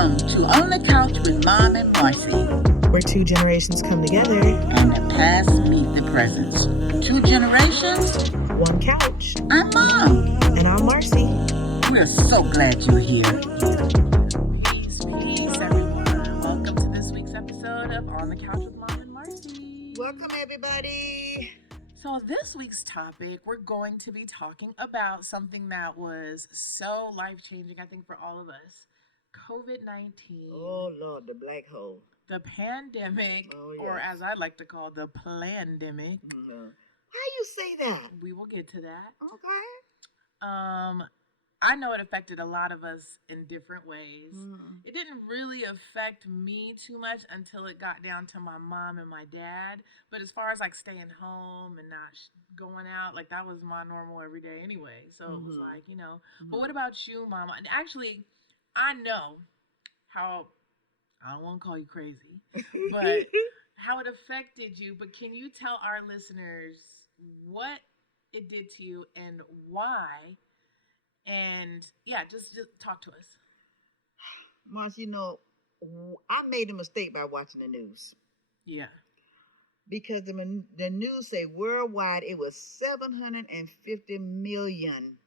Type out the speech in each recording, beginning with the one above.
Welcome to On the Couch with Mom and Marcie, where two generations come together and the past meet the present. Two generations, one couch. I'm Mom. And I'm Marcie. We're so glad you're here. Peace, everyone. Welcome to this week's episode of On the Couch with Mom and Marcie. Welcome, everybody. So this week's topic, we're going to be talking about something that was so life-changing, I think, for all of us. COVID-19. Oh, Lord, the black hole. The pandemic, or as I like to call the plandemic. Mm-hmm. How you say that? We will get to that. Okay. I know it affected a lot of us in different ways. Mm-hmm. It didn't really affect me too much until it got down to my mom and my dad. But as far as like staying home and not going out, like that was my normal every day anyway. So it was like, But what about you, Mama? And actually, I know how, I don't want to call you crazy, but how it affected you. But can you tell our listeners what it did to you and why? And yeah, just talk to us. Marcie, I made a mistake by watching the news. Yeah. Because the news say worldwide it was 750 million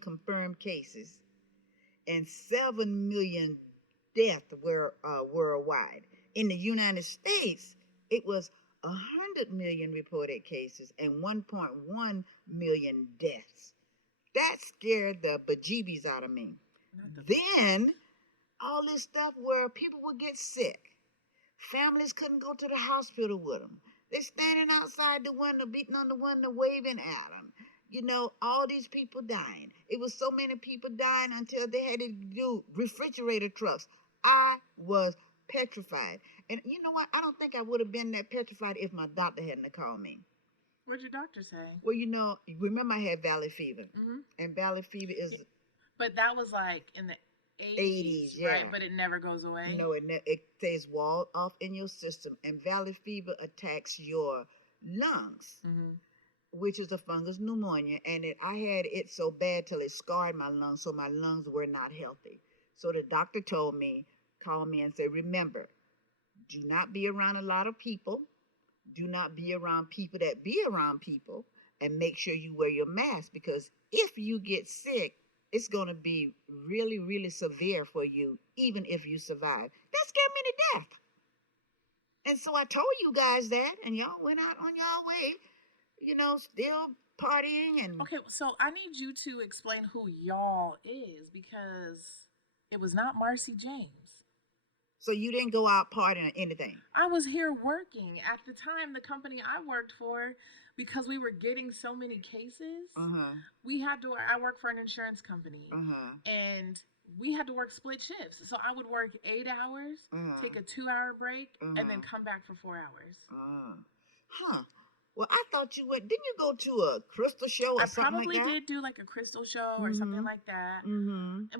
confirmed cases and 7 million deaths were worldwide. In the United States, it was 100 million reported cases and 1.1 million deaths. That scared the bejeebies out of me. Then, all this stuff where people would get sick. Families couldn't go to the hospital with them. They're standing outside the window, beating on the window, waving at them. All these people dying. It was so many people dying until they had to do refrigerator trucks. I was petrified. And you know what? I don't think I would have been that petrified if my doctor hadn't called me. What'd your doctor say? Well, remember I had valley fever. Mm-hmm. And valley fever is... But that was like in the 80s, yeah. Right? But it never goes away? No, it stays walled off in your system. And valley fever attacks your lungs, which is a fungus pneumonia. And I had it so bad till it scarred my lungs, so my lungs were not healthy. So the doctor called me and said, remember, do not be around a lot of people. Do not be around people that be around people, and make sure you wear your mask, because if you get sick, it's going to be really, really severe for you, even if you survive. That scared me to death. And so I told you guys that, and y'all went out on y'all way, still partying. And okay, so I need you to explain who y'all is, because it was not Marcie James. So you didn't go out partying or anything? I was here working. At the time, the company I worked for, because we were getting so many cases, I work for an insurance company, and we had to work split shifts. So I would work 8 hours, take a 2-hour break, and then come back for 4 hours. Well, I thought you went, didn't you go to a crystal show or something like that? I probably did do like a crystal show or something like that.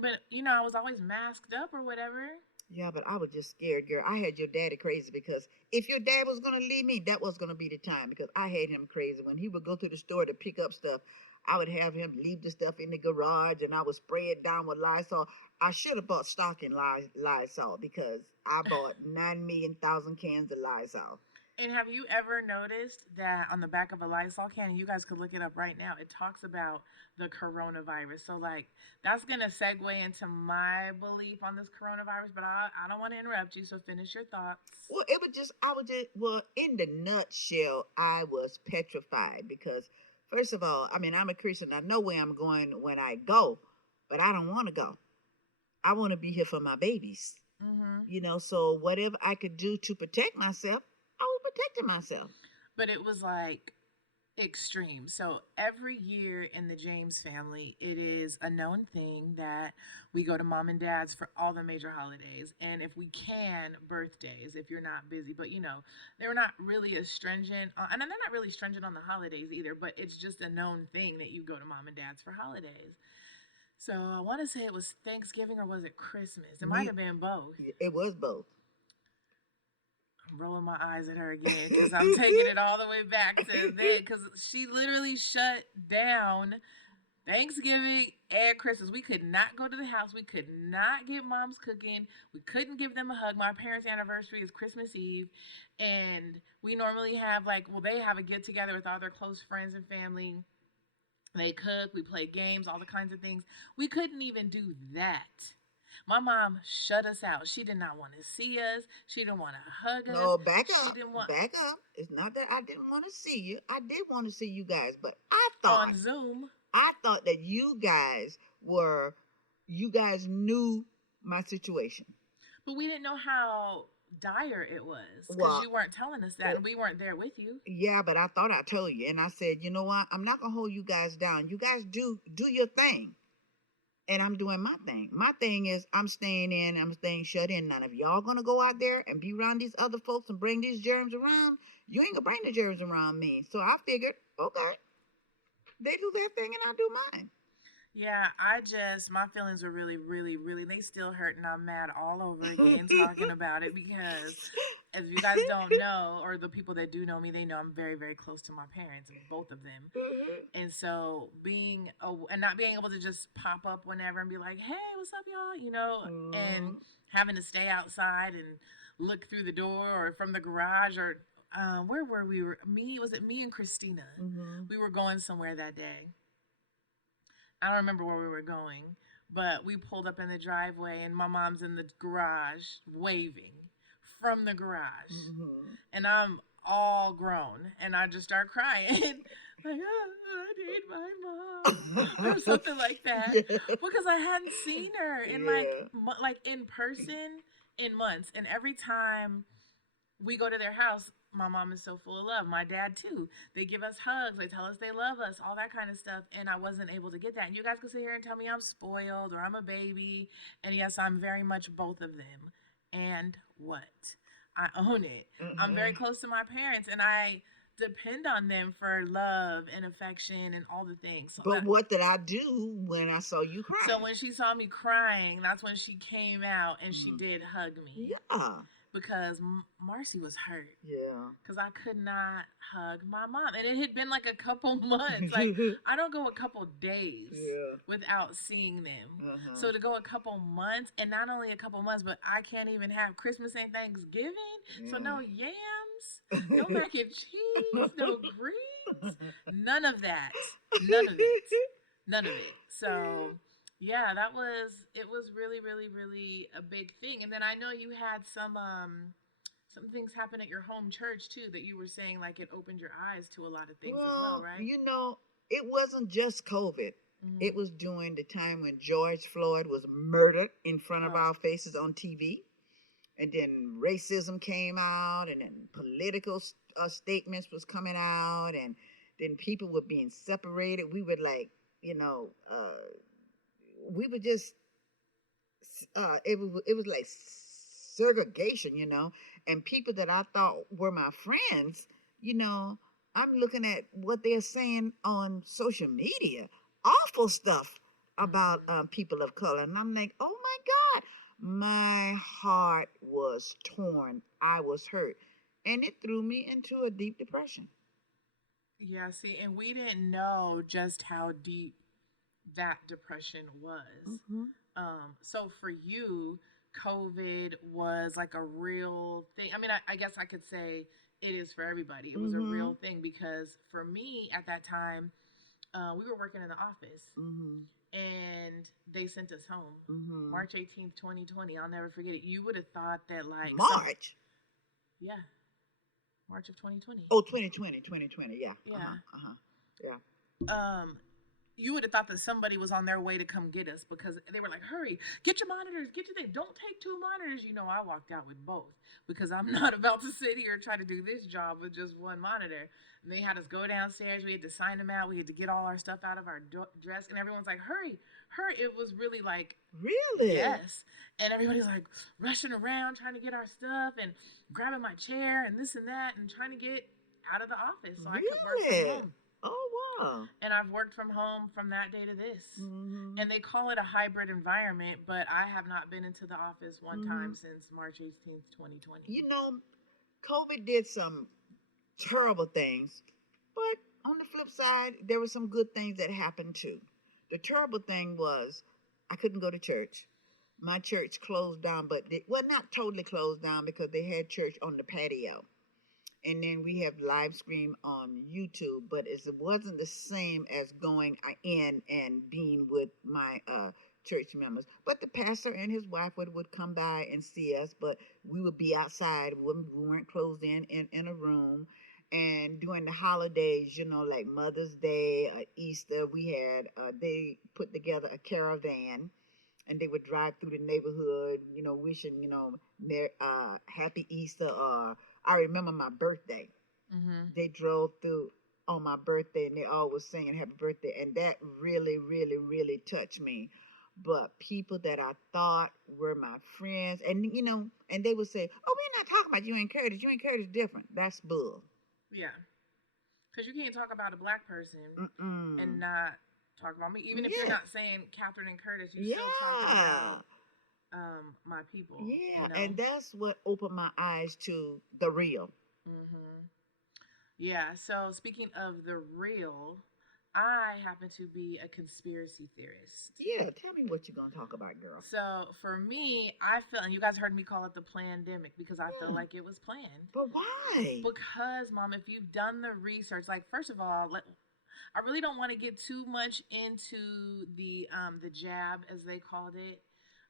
But, I was always masked up or whatever. Yeah, but I was just scared, girl. I had your daddy crazy, because if your dad was going to leave me, that was going to be the time, because I had him crazy. When he would go to the store to pick up stuff, I would have him leave the stuff in the garage, and I would spray it down with Lysol. I should have bought stock in Lysol, because I bought 9 million thousand cans of Lysol. And have you ever noticed that on the back of a Lysol can, and you guys could look it up right now, it talks about the coronavirus. So, that's going to segue into my belief on this coronavirus, but I don't want to interrupt you, so finish your thoughts. Well, in the nutshell, I was petrified, because, first of all, I'm a Christian. I know where I'm going when I go, but I don't want to go. I want to be here for my babies. So whatever I could do to protect myself, I was protecting myself. But it was extreme. So every year in the James family, it is a known thing that we go to mom and dad's for all the major holidays. And if we can, birthdays, if you're not busy. But, they're not really as stringent. And they're not really stringent on the holidays either. But it's just a known thing that you go to mom and dad's for holidays. So I want to say it was Thanksgiving, or was it Christmas? It might have been both. It was both. I'm rolling my eyes at her again, because I'm taking it all the way back to then, because she literally shut down Thanksgiving and Christmas. We could not go to the house. We could not get mom's cooking. We couldn't give them a hug. My parents' anniversary is Christmas Eve. And we normally have, like, well, they have a get together with all their close friends and family. They cook, we play games, all the kinds of things. We couldn't even do that. My mom shut us out. She did not want to see us. She didn't want to hug us. No, back She up, didn't want back up. It's not that I didn't want to see you. I did want to see you guys, but on Zoom. I thought that you guys knew my situation. But we didn't know how dire it was because Well, you weren't telling us that and we weren't there with you. yeah, but I thought I told you, and I said, you know what? I'm not gonna hold you guys down. You guys do your thing, and I'm doing my thing. My thing is I'm staying in. I'm staying shut in. None of y'all gonna go out there and be around these other folks and bring these germs around. You ain't gonna bring the germs around me. So I figured, okay, they do their thing and I do mine. Yeah, my feelings were really, really, really, they still hurt and I'm mad all over again talking about it because if you guys don't know, or the people that do know me, they know I'm very, very close to my parents, both of them. And so and not being able to just pop up whenever and be like, hey, what's up, y'all? And having to stay outside and look through the door or from the garage or where were we? Was it me and Christina? We were going somewhere that day. I don't remember where we were going, but we pulled up in the driveway and my mom's in the garage waving from the garage. And I'm all grown and I just start crying. Like, oh, I need my mom or something like that because I hadn't seen her in like in person in months. And every time we go to their house, my mom is so full of love. My dad too. They give us hugs. They tell us they love us, all that kind of stuff. And I wasn't able to get that. And you guys can sit here and tell me I'm spoiled or I'm a baby. And yes, I'm very much both of them. And what? I own it. I'm very close to my parents and I depend on them for love and affection and all the things. So but what did I do when I saw you crying? So when she saw me crying, that's when she came out and she did hug me. Yeah. Because Marcie was hurt. Yeah. Because I could not hug my mom. And it had been like a couple months. Like, I don't go a couple days without seeing them. So to go a couple months, and not only a couple months, but I can't even have Christmas and Thanksgiving. So no yams, no mac and cheese, no greens, none of that. None of it. None of it. So yeah, it was really, really, really a big thing. And then I know you had some things happen at your home church too that you were saying like it opened your eyes to a lot of things as well, right? It wasn't just COVID. It was during the time when George Floyd was murdered in front of our faces on TV. And then racism came out and then political statements was coming out and then people were being separated. We were like, we were just it was like segregation, and people that I thought were my friends, I'm looking at what they're saying on social media, awful stuff about people of color, and I'm like, oh my God, my heart was torn. I was hurt, and it threw me into a deep depression. Yeah, see, and we didn't know just how deep that depression was. So for you, COVID was like a real thing. I mean, I guess I could say it is for everybody. It was a real thing because for me at that time, we were working in the office and they sent us home. March 18th, 2020. I'll never forget it. You would have thought that like March. Yeah. March of 2020. Oh, 2020. Yeah. Yeah. You would have thought that somebody was on their way to come get us because they were like, hurry, get your monitors, get your thing. Don't take 2 monitors. I walked out with both because I'm not about to sit here and try to do this job with just 1 monitor. And they had us go downstairs. We had to sign them out. We had to get all our stuff out of our desk. And everyone's like, hurry. It was really like, really? Yes. And everybody's like rushing around trying to get our stuff and grabbing my chair and this and that and trying to get out of the office so I could work from home. Oh, wow. And I've worked from home from that day to this. And they call it a hybrid environment, but I have not been into the office one time since March 18th, 2020. COVID did some terrible things, but on the flip side, there were some good things that happened too. The terrible thing was I couldn't go to church. My church closed down, but well, not totally closed down because they had church on the patio. And then we have live stream on YouTube, but it wasn't the same as going in and being with my church members. But the pastor and his wife would come by and see us, but we would be outside. We weren't closed in a room. And during the holidays, like Mother's Day, Easter, we had they put together a caravan and they would drive through the neighborhood, wishing, happy Easter. Or I remember my birthday. Mm-hmm. They drove through on my birthday and they all was singing happy birthday. And that really, really, really touched me. But people that I thought were my friends, and they would say, "Oh, we're not talking about you and Curtis. You and Curtis different." That's bull. Yeah. Because you can't talk about a black person and Mm-mm. not talk about me. Even if you're Yeah. not saying Catherine and Curtis, you still talked Yeah. about my people, Yeah. And that's what opened my eyes to the real. Mm-hmm. Yeah, so speaking of the real, I happen to be a conspiracy theorist. Yeah. Tell me what you're going to talk about, girl. So for me, I feel, and you guys heard me call it the pandemic because I feel Hmm. like it was planned. But why? Because, Mom, if you've done the research, like first of all, I really don't want to get too much into the jab as they called it.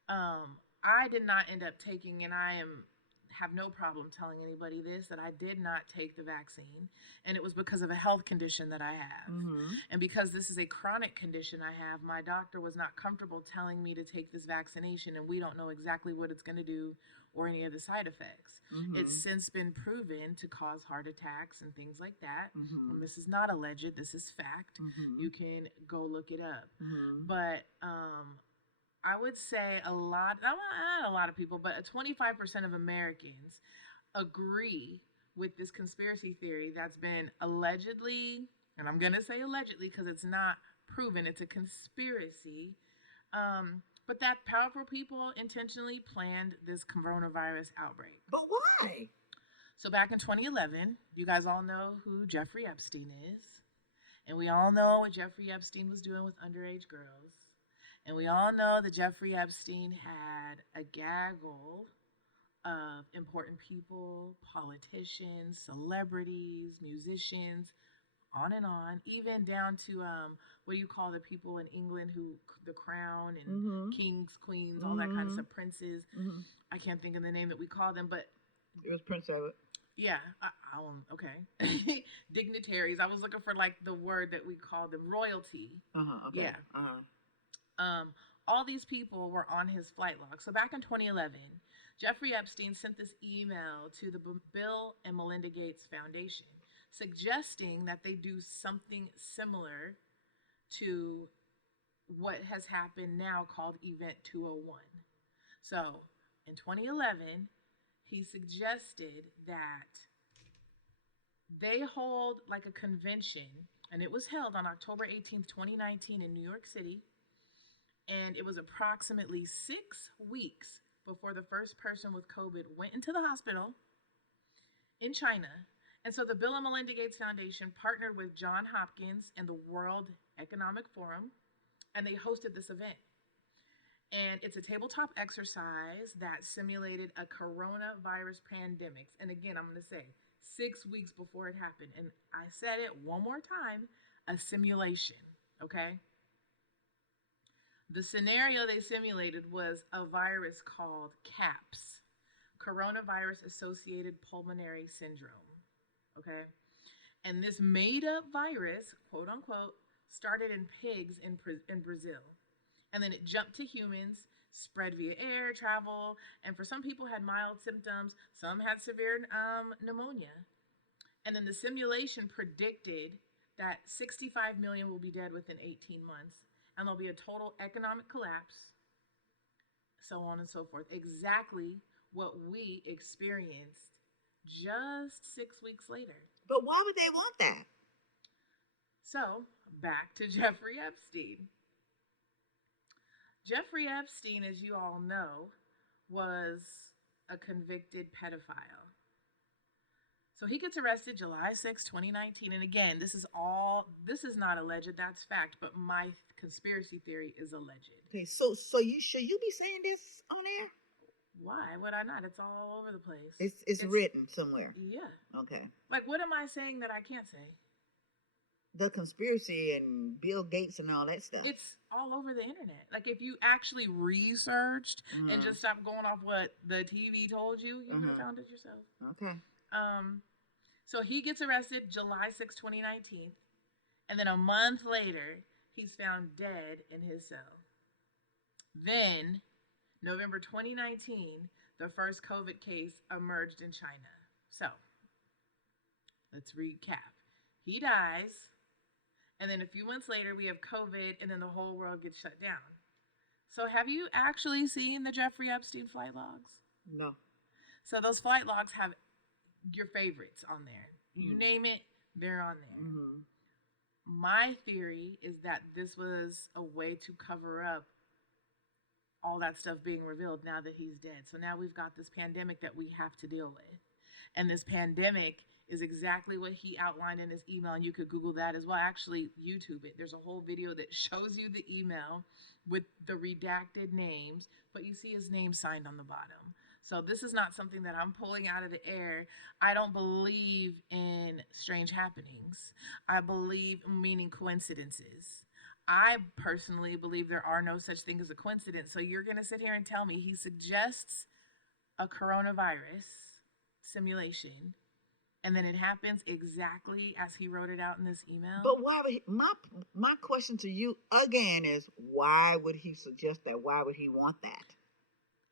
I did not end up taking, and I am have no problem telling anybody this, that I did not take the vaccine, and it was because of a health condition that I have. Mm-hmm. And because this is a chronic condition I have, my doctor was not comfortable telling me to take this vaccination, and we don't know exactly what it's going to do or any of the side effects. Mm-hmm. It's since been proven to cause heart attacks and things like that. Mm-hmm. And this is not alleged, this is fact. Mm-hmm. You can go look it up. Mm-hmm. But I would say not a lot of people, but 25% of Americans agree with this conspiracy theory that's been allegedly, and I'm going to say allegedly because it's not proven, it's a conspiracy, but that powerful people intentionally planned this coronavirus outbreak. But why? So back in 2011, you guys all know who Jeffrey Epstein is. And we all know what Jeffrey Epstein was doing with underage girls. And we all know that Jeffrey Epstein had a gaggle of important people, politicians, celebrities, musicians, on, even down to what do you call the people in England who the crown and Mm-hmm. kings, queens, all that kind of Mm-hmm. stuff, princes. Mm-hmm. I can't think of the name that we call them, but It was Prince Edward. yeah, okay. Dignitaries. I was looking for like the word that we call them, royalty. Uh-huh. Okay. Yeah. Uh-huh. All these people were on his flight log. So back in 2011, Jeffrey Epstein sent this email to the Bill and Melinda Gates Foundation suggesting that they do something similar to what has happened now called Event 201. So in 2011, he suggested that they hold like a convention, and it was held on October 18th, 2019 in New York City. And it was approximately 6 weeks before the first person with COVID went into the hospital in China. And so the Bill and Melinda Gates Foundation partnered with Johns Hopkins and the World Economic Forum, and they hosted this event. And it's a tabletop exercise that simulated a coronavirus pandemic. And again, I'm going to say 6 weeks before it happened. And I said it one more time, a simulation, okay? The scenario they simulated was a virus called CAPS, Coronavirus Associated Pulmonary Syndrome, okay? And this made-up virus, quote unquote, started in pigs in Brazil. And then it jumped to humans, spread via air, travel, and for some people had mild symptoms, some had severe pneumonia. And then the simulation predicted that 65 million will be dead within 18 months, and there'll be a total economic collapse, so on and so forth. Exactly what we experienced just 6 weeks later. But why would they want that? So, back to Jeffrey Epstein. Jeffrey Epstein, as you all know, was a convicted pedophile. So he gets arrested July 6, 2019. And again, this is not alleged, that's fact, but my conspiracy theory is alleged. Okay, so you should you be saying this on air? Why would I not? It's all over the place. It's written somewhere. Yeah. Okay. Like, what am I saying that I can't say? The conspiracy and Bill Gates and all that stuff. It's all over the internet. Like, if you actually researched and just stopped going off what the TV told you, you would have found it yourself. Okay. So he gets arrested July 6, 2019, and then a month later, he's found dead in his cell. Then, November 2019, the first COVID case emerged in China. So, let's recap. He dies, and then a few months later, we have COVID, and then the whole world gets shut down. So, have you actually seen the Jeffrey Epstein flight logs? No. So, those flight logs have your favorites on there. You name it, they're on there. My theory is that this was a way to cover up all that stuff being revealed now that he's dead. So now we've got this pandemic that we have to deal with. And this pandemic is exactly what he outlined in his email. And you could Google that as well. Actually, YouTube it. There's a whole video that shows you the email with the redacted names, but you see his name signed on the bottom. So this is not something that I'm pulling out of the air. I don't believe in strange happenings. I believe, meaning coincidences. I personally believe there are no such thing as a coincidence. So you're going to sit here and tell me he suggests a coronavirus simulation, and then it happens exactly as he wrote it out in this email? But why would my question to you again is, why would he suggest that? Why would he want that?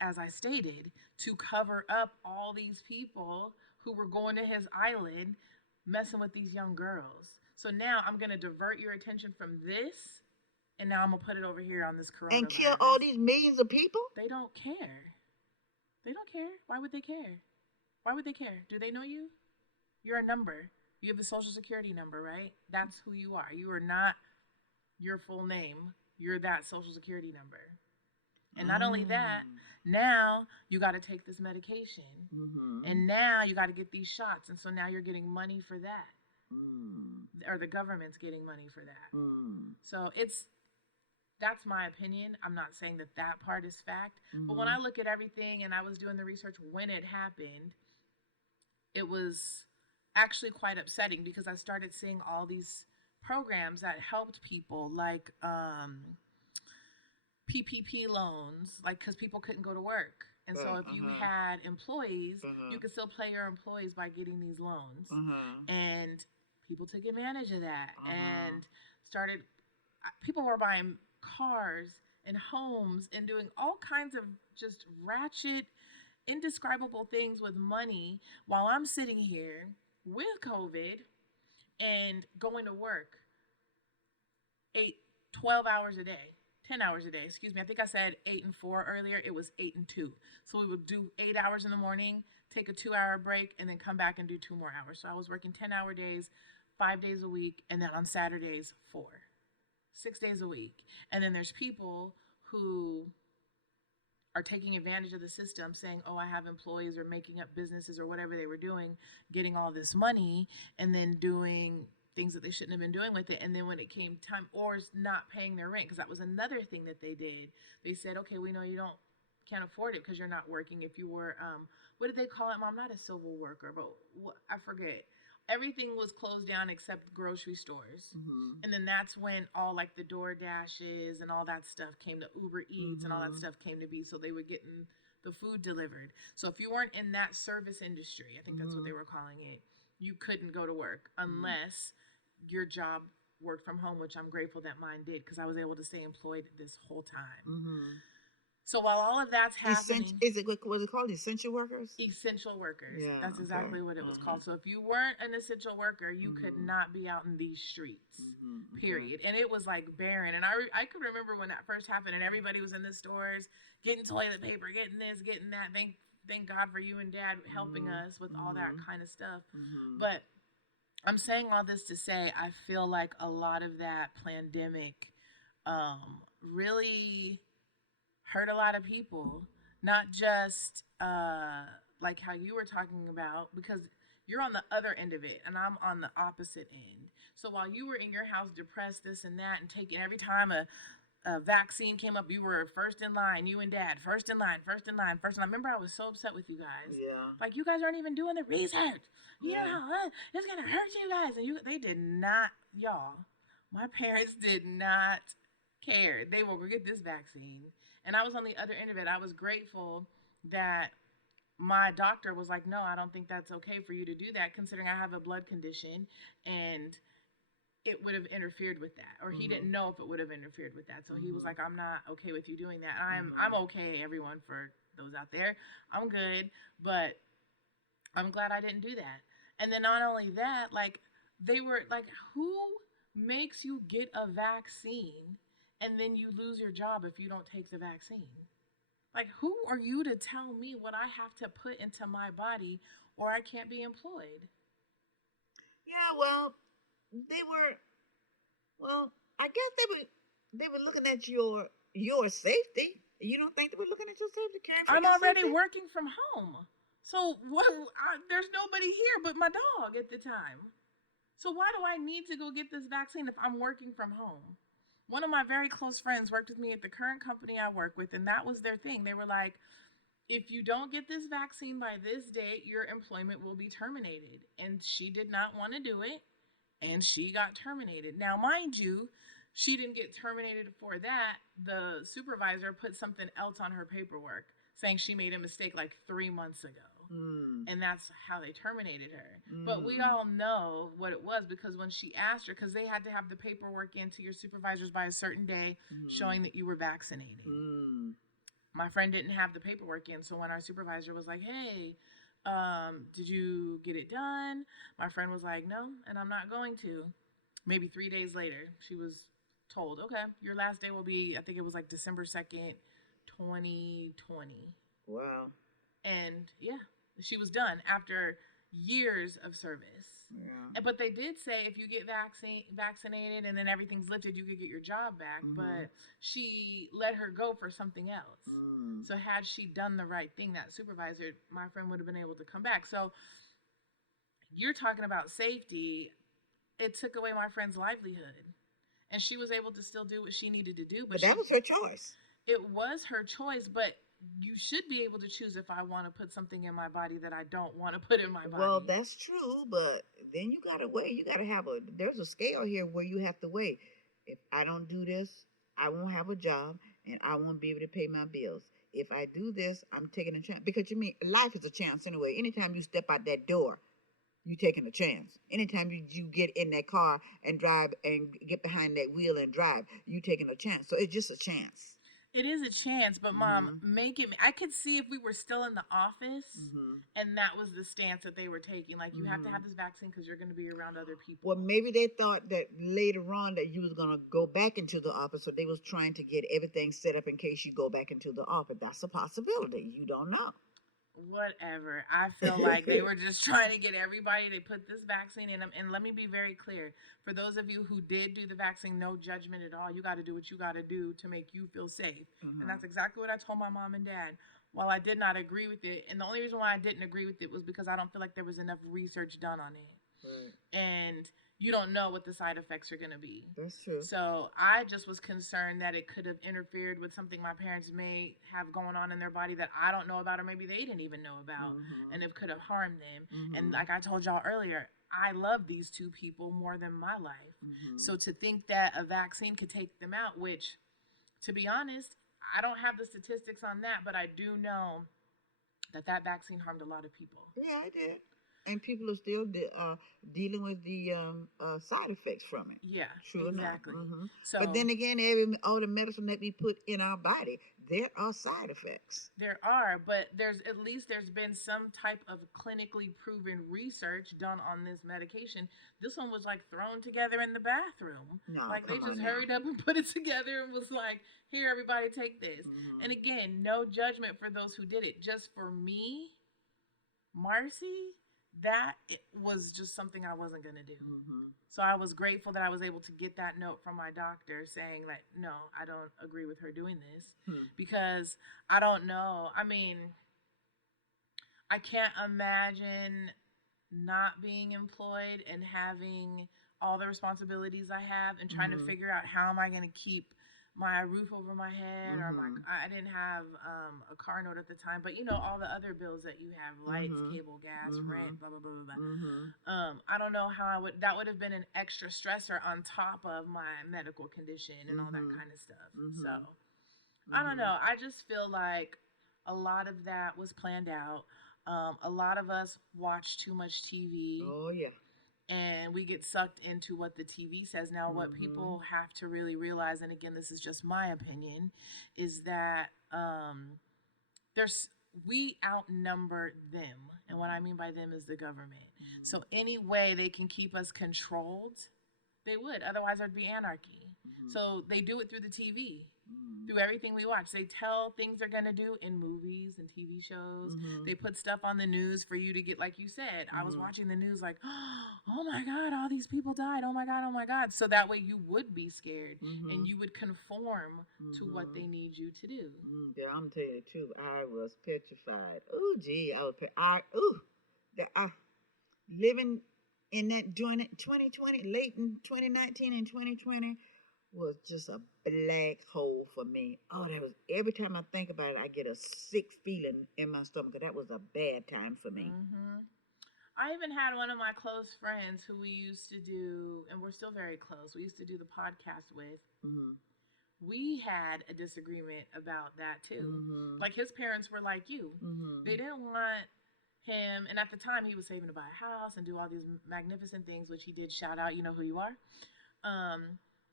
As I stated, to cover up all these people who were going to his island messing with these young girls. So now I'm going to divert your attention from this, and now I'm going to put it over here on this coronavirus. And kill all these millions of people? They don't care. They don't care. Why would they care? Why would they care? Do they know you? You're a number. You have a social security number, right? That's who you are. You are not your full name. You're that social security number. And not only that, now you got to take this medication. And now you got to get these shots. And so now you're getting money for that. Or the government's getting money for that. So that's my opinion. I'm not saying that part is fact. But when I look at everything, and I was doing the research when it happened, it was actually quite upsetting because I started seeing all these programs that helped people, like PPP loans, like, because people couldn't go to work. And so if you had employees, you could still pay your employees by getting these loans. And people took advantage of that and people were buying cars and homes and doing all kinds of just ratchet, indescribable things with money while I'm sitting here with COVID and going to work 12 hours a day. 10 hours a day, excuse me. I think I said 8 and 4 earlier. It was 8 and 2. So we would do 8 hours in the morning, take a 2-hour break, and then come back and do 2 more hours. So I was working 10-hour days, 5 days a week, and then on Saturdays, 4. 6 days a week. And then there's people who are taking advantage of the system, saying, oh, I have employees, or making up businesses or whatever they were doing, getting all this money, and then doing things that they shouldn't have been doing with it. And then when it came time, or not paying their rent, because that was another thing that they did. They said, okay, we know you can't afford it because you're not working. If you were, what did they call it? Mom, not a civil worker, but I forget. Everything was closed down except grocery stores. And then that's when all like the DoorDashes and all that stuff came, to Uber Eats and all that stuff came to be. So they were getting the food delivered. So if you weren't in that service industry, I think that's what they were calling it, you couldn't go to work unless your job worked from home, which I'm grateful that mine did, because I was able to stay employed this whole time. So while all of that's happening, was it called essential workers? Essential workers. Yeah, that's exactly what it was called. So if you weren't an essential worker, you could not be out in these streets, period. And it was like barren. And I could remember when that first happened, and everybody was in the stores getting toilet paper, getting this, getting that. Thank God for you and Dad helping us with all that kind of stuff. But I'm saying all this to say, I feel like a lot of that pandemic really hurt a lot of people, not just like how you were talking about, because You're on the other end of it, and I'm on the opposite end. So while you were in your house depressed, this and that, and taking every time a vaccine came up, you were first in line, you and dad, first in line, first in line, first. And I remember I was so upset with you guys. Yeah. Like, you guys aren't even doing the research. You Yeah. know how it's going to hurt you guys. And they did not, y'all, my parents did not care. They will go get this vaccine. And I was on the other end of it. I was grateful that my doctor was like, no, I don't think that's okay for you to do that, considering I have a blood condition and it would have interfered with that, or he didn't know if it would have interfered with that. So he was like, I'm not okay with you doing that. I'm okay, everyone, for those out there. I'm good, but I'm glad I didn't do that. And then not only that, like, they were like, who makes you get a vaccine and then you lose your job if you don't take the vaccine? Like, who are you to tell me what I have to put into my body or I can't be employed? Yeah, well, they were well, I guess they were looking at your safety. You don't think they were looking at your safety, caring for I'm your already safety? working from home. So what? There's nobody here but my dog at the time. So why do I need to go get this vaccine if I'm working from home? One of my very close friends worked with me at the current company I work with, and that was their thing. They were like, if you don't get this vaccine by this date, your employment will be terminated. And she did not want to do it, and she got terminated. Now, mind you, she didn't get terminated for that. The supervisor put something else on her paperwork saying she made a mistake like 3 months ago. And that's how they terminated her. But we all know what it was, because when she asked her, because they had to have the paperwork in to your supervisors by a certain day showing that you were vaccinated. My friend didn't have the paperwork in, so when our supervisor was like, hey, did you get it done? My friend was like, no, and I'm not going to. Maybe 3 days later, she was told, okay, your last day will be, I think it was like December 2nd, 2020. Wow. And yeah, she was done after years of service. Yeah. But they did say if you get vaccinated and then everything's lifted, you could get your job back. But she let her go for something else. So had she done the right thing, that supervisor, my friend would have been able to come back. So you're talking about safety. It took away my friend's livelihood, and she was able to still do what she needed to do. But that was her choice. It was her choice, but you should be able to choose if I want to put something in my body that I don't want to put in my body. Well, that's true, but then you gotta weigh. You gotta have there's a scale here where you have to weigh. If I don't do this, I won't have a job and I won't be able to pay my bills. If I do this, I'm taking a chance, because you mean life is a chance anyway. Anytime you step out that door, you taking a chance. Anytime you get in that car and drive and get behind that wheel and drive, you taking a chance. So it's just a chance. It is a chance, but Mom, I could see if we were still in the office and that was the stance that they were taking. Like, you have to have this vaccine because you're going to be around other people. Well, maybe they thought that later on that you was going to go back into the office, so they was trying to get everything set up in case you go back into the office. That's a possibility. You don't know. Whatever. I feel like they were just trying to get everybody to put this vaccine in them. And let me be very clear. For those of you who did do the vaccine, no judgment at all. You got to do what you got to do to make you feel safe. And that's exactly what I told my mom and dad. While I did not agree with it, and the only reason why I didn't agree with it was because I don't feel like there was enough research done on it. And you don't know what the side effects are going to be. That's true. So I just was concerned that it could have interfered with something my parents may have going on in their body that I don't know about, or maybe they didn't even know about, and it could have harmed them. And like I told y'all earlier, I love these two people more than my life. So to think that a vaccine could take them out, which, to be honest, I don't have the statistics on that, but I do know that vaccine harmed a lot of people. Yeah, it did. And people are still dealing with the side effects from it. Yeah, true exactly. Enough. So, but then again, all the medicine that we put in our body, there are side effects. There are, but there's been some type of clinically proven research done on this medication. This one was like thrown together in the bathroom. No, like they just hurried up and put it together and was like, "Here, everybody, take this." And again, no judgment for those who did it. Just for me, Marcie, that was just something I wasn't going to do. So I was grateful that I was able to get that note from my doctor saying that, no, I don't agree with her doing this, because I don't know. I mean, I can't imagine not being employed and having all the responsibilities I have and trying to figure out how am I going to keep my roof over my head or my I didn't have a car note at the time, but you know all the other bills that you have, lights, cable, gas, rent, blah blah blah blah blah. I don't know how I would that would have been an extra stressor on top of my medical condition and all that kind of stuff. So I don't know. I just feel like a lot of that was planned out. A lot of us watch too much TV. Oh yeah. And we get sucked into what the TV says. Now, what people have to really realize, and again, this is just my opinion, is that there's we outnumber them, and what I mean by them is the government. So any way they can keep us controlled, they would. Otherwise, there'd be anarchy. So they do it through the TV. Through everything we watch. They tell things they're going to do in movies and TV shows. They put stuff on the news for you to get, like you said, I was watching the news like, oh my God, all these people died. Oh my God, oh my God. So that way you would be scared and you would conform to what they need you to do. Yeah, I'm telling you the truth. I was petrified. Oh, gee, living in that joint 2020, late in 2019 and 2020 was just a black hole for me. Oh, that was every time I think about it, I get a sick feeling in my stomach. That was a bad time for me. I even had one of my close friends who we used to do, and we're still very close. We used to do the podcast with. We had a disagreement about that too. Like his parents were like you. They didn't want him, and at the time he was saving to buy a house and do all these magnificent things, which he did. Shout out, you know who you are.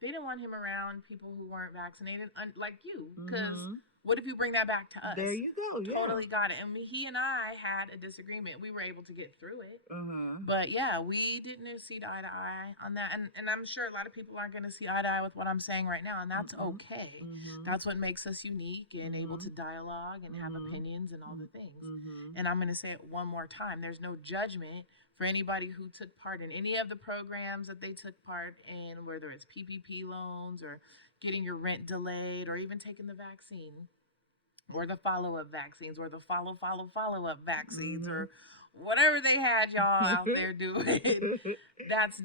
They didn't want him around people who weren't vaccinated, like you, because what if you bring that back to us? There you go. Yeah. Totally got it. And he and I had a disagreement. We were able to get through it. But yeah, we didn't see eye to eye on that. And I'm sure a lot of people aren't going to see eye to eye with what I'm saying right now. And that's okay. That's what makes us unique and able to dialogue and have opinions and all the things. And I'm going to say it one more time. There's no judgment for anybody who took part in any of the programs that they took part in, whether it's PPP loans or getting your rent delayed or even taking the vaccine or the follow-up vaccines or the follow-up vaccines or whatever they had y'all out there doing.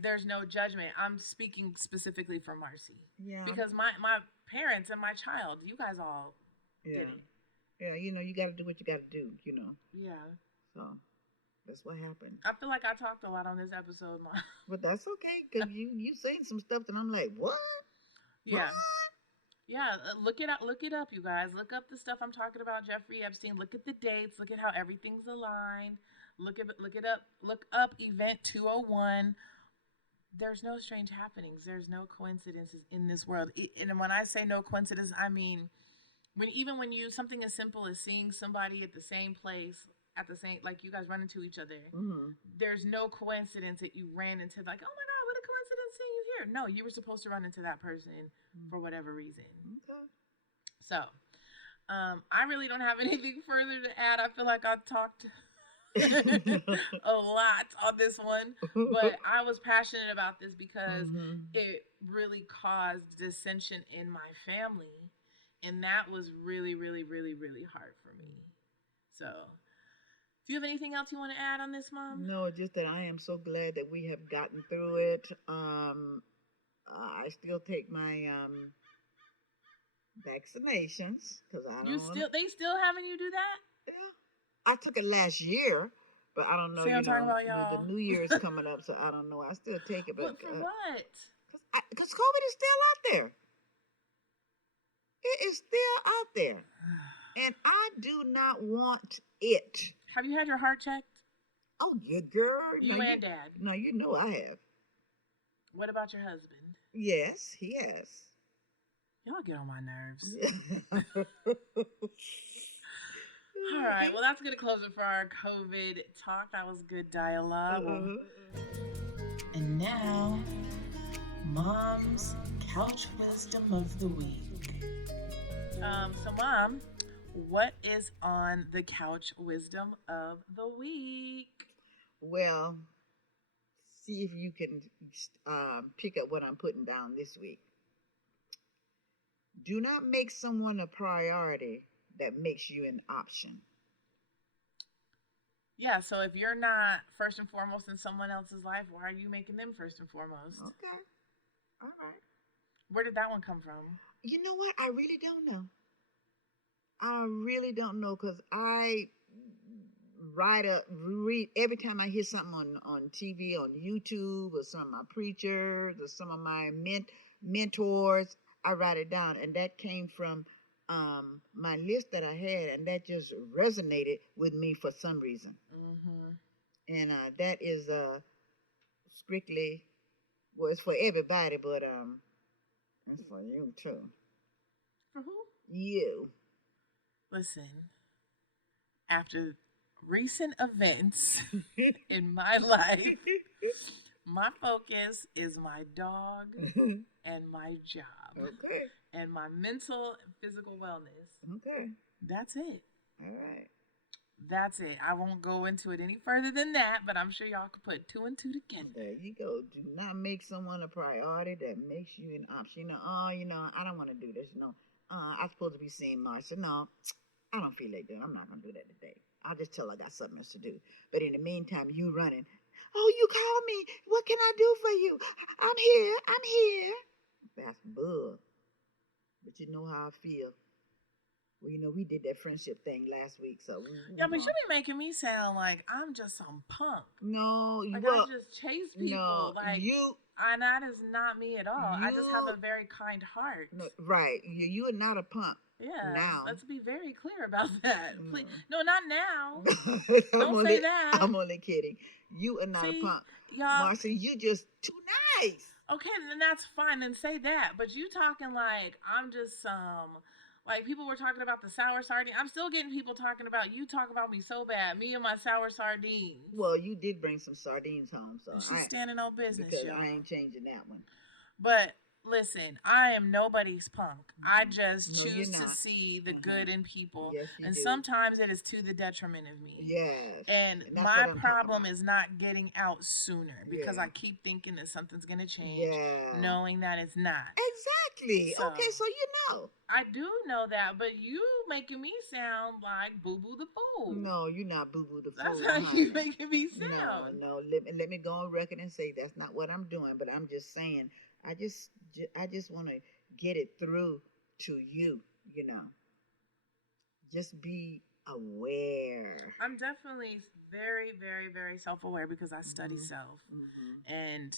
There's no judgment. I'm speaking specifically for Marcie. Yeah. Because my parents and my child, you guys all did it. Yeah, you know, you got to do what you got to do, you know. Yeah. So that's what happened. I feel like I talked a lot on this episode, Mom. But that's okay, because you saying some stuff that I'm like, what? Yeah. What? Yeah, look it up, you guys. Look up the stuff I'm talking about, Jeffrey Epstein. Look at the dates. Look at how everything's aligned. Look up Event 201. There's no strange happenings. There's no coincidences in this world. And when I say no coincidence, I mean when you something as simple as seeing somebody at the same place at the same, like you guys run into each other. There's no coincidence that you ran into, like, oh my God, what a coincidence seeing you here. No, you were supposed to run into that person for whatever reason. Okay. So, I really don't have anything further to add. I feel like I talked a lot on this one, but I was passionate about this because it really caused dissension in my family, and that was really, really, really, really hard for me. So, do you have anything else you want to add on this, Mom? No, just that I am so glad that we have gotten through it. I still take my vaccinations because I don't. They still having you do that? Yeah, I took it last year, but I don't know. See, I'm talking about y'all. The New Year's coming up, so I don't know. I still take it, but for what? Because COVID is still out there. It is still out there, and I do not want it. Have you had your heart checked? Oh, yeah, girl. You and Dad. No, you know I have. What about your husband? Yes, he has. Y'all get on my nerves. All right. Well, that's going to close it for our COVID talk. That was good dialogue. And now, Mom's Couch Wisdom of the Week. So, Mom, what is on the Couch Wisdom of the Week? Well, see if you can pick up what I'm putting down this week. Do not make someone a priority that makes you an option. Yeah, so if you're not first and foremost in someone else's life, why are you making them first and foremost? Okay. All right. Where did that one come from? You know what? I really don't know. I really don't know because I read every time I hear something on TV, on YouTube, or some of my preachers or some of my mentors. I write it down, and that came from my list that I had, and that just resonated with me for some reason. Mm-hmm. And that is strictly, well, it's for everybody, but it's for you too. For who? You. Listen, after recent events in my life, my focus is my dog and my job Okay. and my mental and physical wellness. Okay. That's it. All right. That's it. I won't go into it any further than that, but I'm sure y'all could put two and two together. There you go. Do not make someone a priority that makes you an option. I don't want to do this. I'm supposed to be seeing Marcia. No, I don't feel like that. I'm not gonna do that today. I'll just tell her I got something else to do. But in the meantime, you running. Oh, you call me. What can I do for you? I'm here. I'm here. That's bug. But you know how I feel. Well, we did that friendship thing last week, so Yeah, but you be making me sound like I'm just some punk. No, Like I well, just chase no, people. And that is not me at all. I just have you, a very kind heart. no, right? You are not a punk. Yeah, Now, let's be very clear about that. Please, no, not now. I'm Don't only, say that. I'm only kidding. You are not a See, punk, y'all. Marcie. You just too nice. Okay, then that's fine. Then say that. But you talking like I'm just some. Like people were talking about the sour sardine. I'm still getting people talking about you talk about me so bad. Me and my sour sardines. Well, you did bring some sardines home, so And she's standing on business, because y'all. I ain't changing that one. But listen, I am nobody's punk. I just No, choose to see the good in people. Yes, you and do. sometimes it is to the detriment of me. Yes. And that's my what I'm problem talking is not getting out sooner because Yeah. I keep thinking that something's going to change, Yeah. knowing that it's not. Exactly. So- Okay, so you know. I do know that, but you making me sound like Boo Boo the Fool. No, you're not Boo Boo the Fool. That's how you making me sound. No. Let me go on record and say that's not what I'm doing. But I'm just saying, I just want to get it through to you. Just be aware. I'm definitely very, very, very self-aware because I study self, and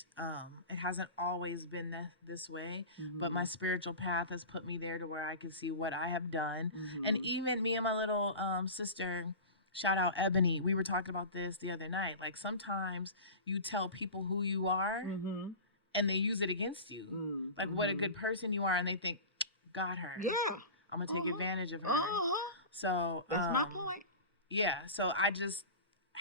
it hasn't always been this way. But my spiritual path has put me there to where I can see what I have done, and even me and my little sister. Shout out Ebony. We were talking about this the other night. Like sometimes you tell people who you are, and they use it against you. Like what a good person you are, and they think, got her. Yeah. I'm gonna take advantage of her. So that's my point. Yeah. So I just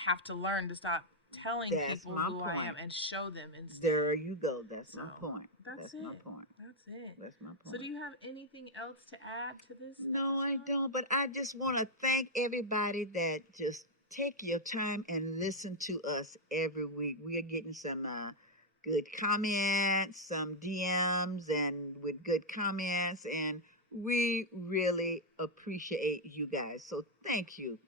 have to learn to stop telling people who I am and show them instead. There you go. That's my point. That's my point. That's it. That's my point. So do you have anything else to add to this? No, episode? I don't. But I just want to thank everybody that just take your time and listen to us every week. We are getting some good comments, some DMs, and with good comments, and we really appreciate you guys. So thank you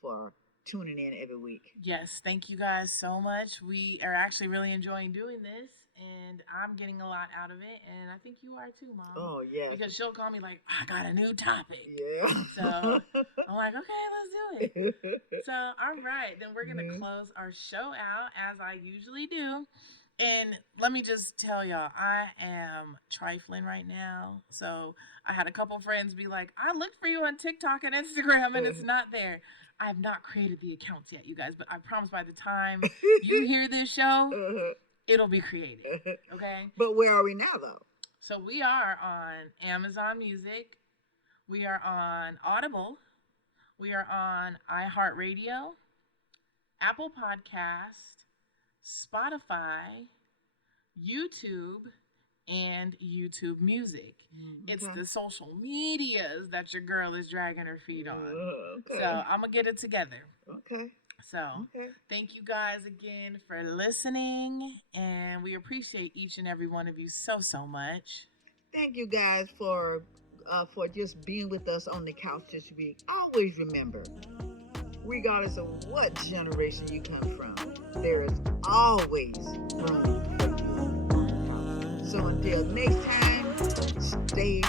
for tuning in every week. Yes, thank you guys so much. We are actually really enjoying doing this, and I'm getting a lot out of it, and I think you are too, Mom. Oh, yeah. Because she'll call me like, I got a new topic. Yeah. So I'm like, okay, let's do it. So, all right, then we're going to close our show out as I usually do. And let me just tell y'all, I am trifling right now. So I had a couple friends be like, I looked for you on TikTok and Instagram and it's not there. I have not created the accounts yet, you guys, but I promise by the time you hear this show, it'll be created. Okay? But where are we now, though? So we are on Amazon Music. We are on Audible. We are on iHeartRadio, Apple Podcast, Spotify, YouTube, and YouTube Music. It's the social medias that your girl is dragging her feet on. So I'm going to get it together. Okay. So thank you guys again for listening, and we appreciate each and every one of you so, so much. Thank you guys for just being with us on the couch this week. Always remember, Regardless of what generation you come from, there is always room for you. So until next time, stay